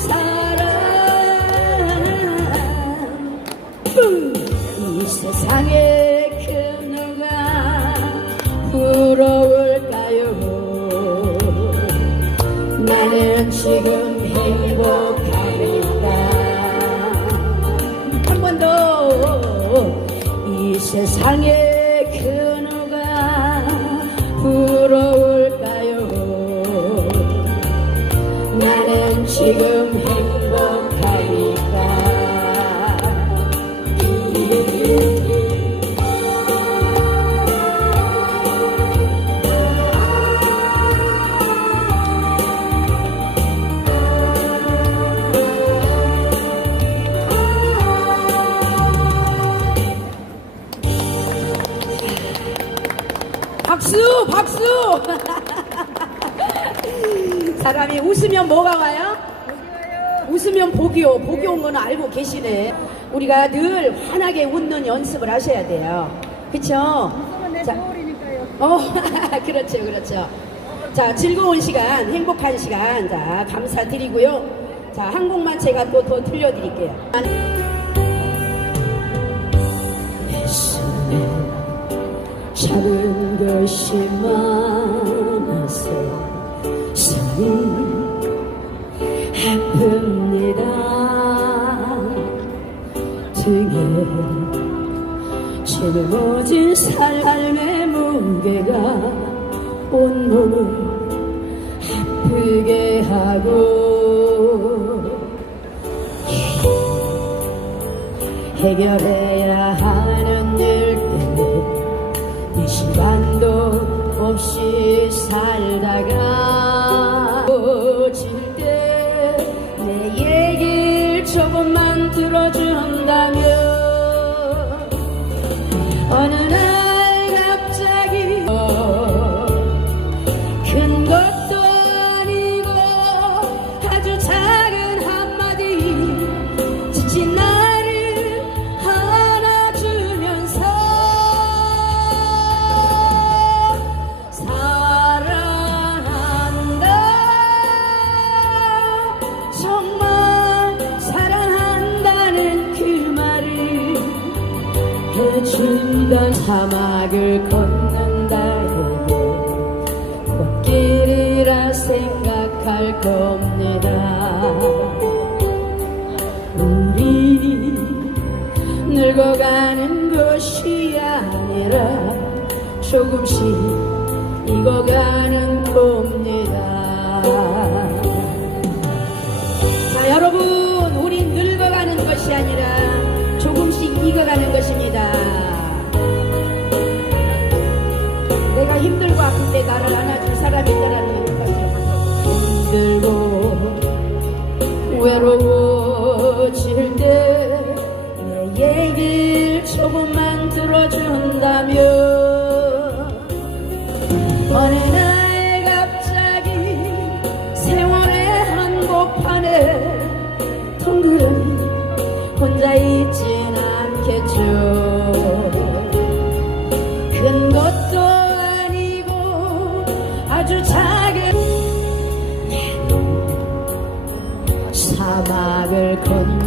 사람. 이 세상에 그 누가 부러울까요? 나는 지금 행복하니까 한번 더. 이 세상에 그 누가 부러울까요 지금 행복하니까 박수 박수 사람이 웃으면 뭐가 와요? 웃으면 복이요 복이 온 거는 알고 계시네 우리가 늘 환하게 웃는 연습을 하셔야 돼요 그쵸? 내 자. 어, 그렇죠, 그렇죠. 자, 즐거운 시간, 행복한 시간, 자, 감사드리고요. 자, 한 곡만 제가 또 더 들려드릴게요. 내 손에 작은 것이 많아서 손이 아픕 짊어진 삶의 무게가 온몸을 아프게 하고 해결해야 하는 일 때문에 이 시간도 없이 살다가 어질 때 내 얘기를 조금만 들어준다면 어느 해준던 사막을 걷는다고 꽃길이라 생각할 겁니다. 우리 늙어가는 것이 아니라 조금씩 익어가는 겁니다. 자 여러분 우린 늙어가는 것이 아니라 조금씩 익어가는 것입니다 힘들고 아플 때 나를 안아줄 사람이 있다라는 것을 힘들고 외로워질 때 내 얘기를 조금만 들어준다면 어느 날 갑자기 세월의 한복판에 덩그러니 혼자 있진 않겠죠. 큰 것도 아주 작은 사막을 건